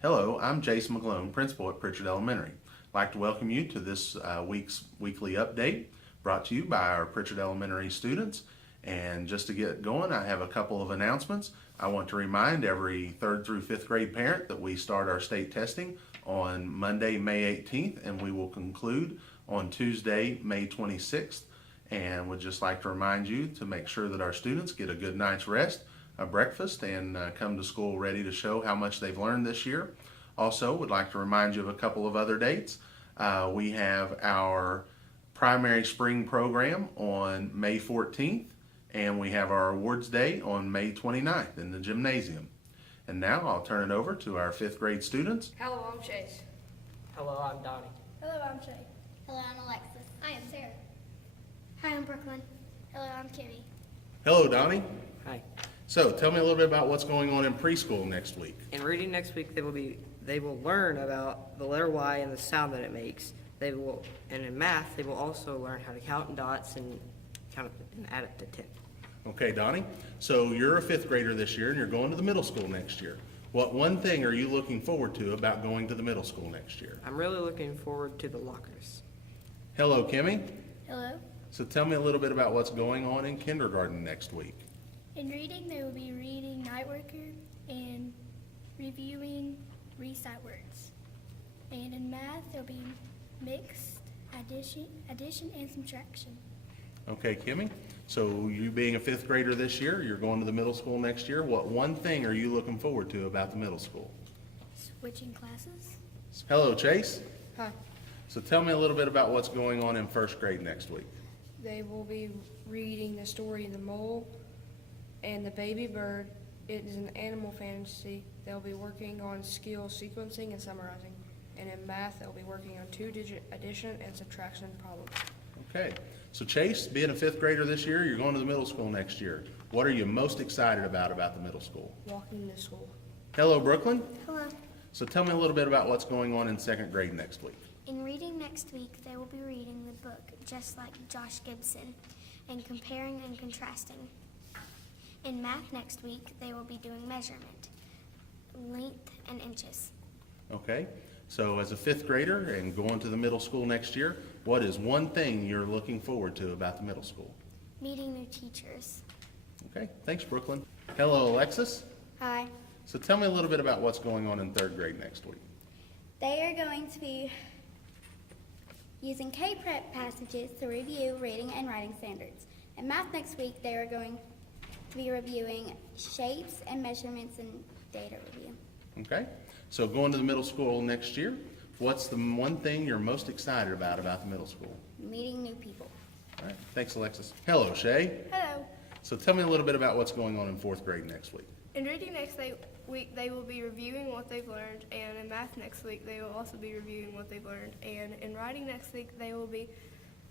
Hello, I'm Jason McGlone, principal at Pritchard Elementary. I'd like to welcome you to this week's weekly update brought to you by our Pritchard Elementary students. And just to get going, I have a couple of announcements. I want to remind every 3rd through 5th grade parent that we start our state testing on Monday, May 18th, and we will conclude on Tuesday, May 26th. And would just like to remind you to make sure that our students get a good night's rest, a breakfast, and come to school ready to show how much they've learned this year. Also, would like to remind you of a couple of other dates. We have our primary spring program on May 14th, and we have our awards day on May 29th in the gymnasium. And now I'll turn it over to our 5th grade students. Hello, I'm Chase. Hello, I'm Donnie. Hello, I'm Shay. Hello, I'm Alexis. I am Sarah. Hi, I'm Brooklyn. Hello, I'm Kimmy. Hello, Donnie. Hi. So tell me a little bit about what's going on in preschool next week. In reading next week, they will learn about the letter Y and the sound that it makes. And in math, they will also learn how to count in dots and count and add up to 10. Okay, Donnie. So you're a 5th grader this year, and you're going to the middle school next year. What one thing are you looking forward to about going to the middle school next year? I'm really looking forward to the lockers. Hello, Kimmy. Hello. So tell me a little bit about what's going on in kindergarten next week. In reading, they will be reading Night Worker and reviewing recite words. And in math, there'll be mixed addition and subtraction. Okay, Kimmy. So you being a 5th grader this year, you're going to the middle school next year. What one thing are you looking forward to about the middle school? Switching classes. Hello, Chase. Hi. So tell me a little bit about what's going on in 1st grade next week. They will be reading the story The Mole and the Baby Bird. It is an animal fantasy. They'll be working on skill sequencing and summarizing. And in math, they'll be working on 2-digit addition and subtraction problems. Okay. So Chase, being a 5th grader this year, you're going to the middle school next year. What are you most excited about the middle school? Walking to school. Hello, Brooklyn. Hello. So tell me a little bit about what's going on in 2nd grade next week. In reading next week, they will be reading the book Just Like Josh Gibson and comparing and contrasting. In math next week, they will be doing measurement, length, and inches. Okay. So as a 5th grader and going to the middle school next year, what is one thing you're looking forward to about the middle school? Meeting new teachers. Okay. Thanks, Brooklyn. Hello, Alexis. Hi. So tell me a little bit about what's going on in 3rd grade next week. They are going to be using K-Prep passages to review reading and writing standards. In math next week, they are going to be reviewing shapes and measurements and data review. Okay. So going to the middle school next year, what's the one thing you're most excited about the middle school? Meeting new people. All right. Thanks, Alexis. Hello, Shay. Hello. So tell me a little bit about what's going on in 4th grade next week. In reading next week, they will be reviewing what they've learned, and in math next week, they will also be reviewing what they've learned, and in writing next week, they will be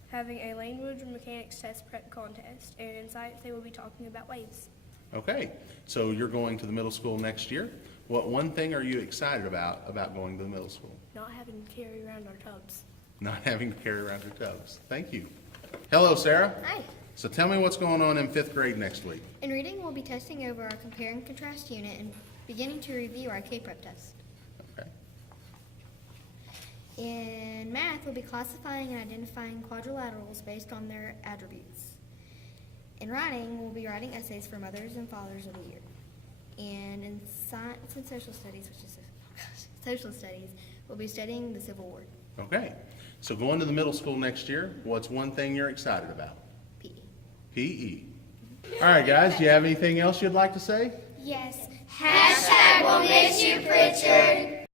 having a language mechanics test prep contest, and in science, they will be talking about waves. Okay. So you're going to the middle school next year. What one thing are you excited about going to the middle school? Not having to carry around our tubs. Not having to carry around your tubs. Thank you. Hello, Sarah. Hi. So tell me what's going on in 5th grade next week. In reading, we'll be testing over our compare and contrast unit and beginning to review our K-Prep test. Okay. In math, we'll be classifying and identifying quadrilaterals based on their attributes. In writing, we'll be writing essays for mothers and fathers of the year. And in science and social studies, which is social studies, we'll be studying the Civil War. Okay. So going to the middle school next year, what's one thing you're excited about? PE. PE. All right, guys, do you have anything else you'd like to say? Yes. #we'll miss you, Pritchard.